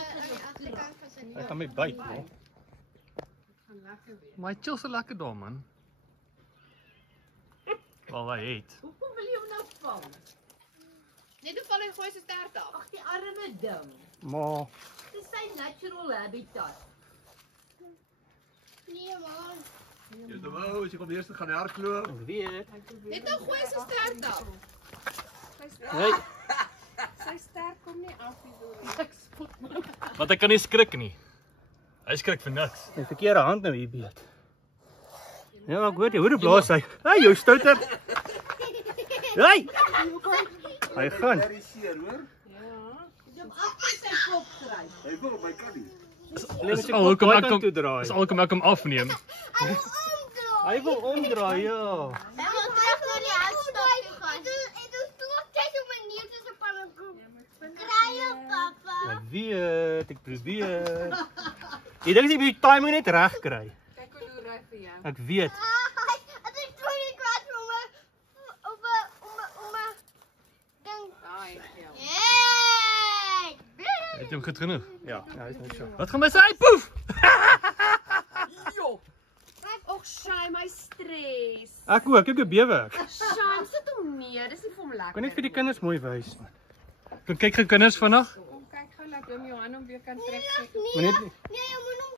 Hy gaan my byt, man. Maar hy chill so lekker daar, man. Wel, hy het. Hoekom wil jy hom nou vang? Net toe val hy gooi sy stert af. Ag, die arme ding. Maar Dis sy natural habitat. Nee man. Jy te wou, as jy kom eers gaan hardloop. ek weet. Net toe gooi sy stert af. Nee, Sy stert kom nie af nie. want hy kan nie skrik nie. Hy skrik vir niks. Die verkeerde hand nou hier beet. Ja, ek hoor jy, hoe blaas hy? Hey, jou stouter. Hey! Hy gaan. Hy seer, hoor. Jy hom af met sy kop kry. Hy wil op my kan nie. Dis al hoekom ek hom toedraai. Dis al hoekom ek hom afneem. Hy wil omdraai, ja. Hy wil terug na die huisstad toe gaan. Dit is toch tyd om 'n nieuw tussen pannenkoek. Kry jou papa. Ek weet, ek probeer. Jy dink jy moet die timing net reg kry. Kyk hoe loer hy vir jou. Ek weet. Dit is toe nie kwaad vir my om 'n ding. Daai jou. Hey! Het jy hom goed genoeg? Ja, hy is net so. Wat gaan my sê? Poef! Och, Shai, my stres. Ek ook, ek bewe ek. Shai, sit hom neer. Dis nie vir hom lekker. Kan net vir die kinders mooi wys. Kan kyk gou kinders vandag? Kom kyk gou laat oom Johan hom weer kan trek. Maar net Nee, jy moet hom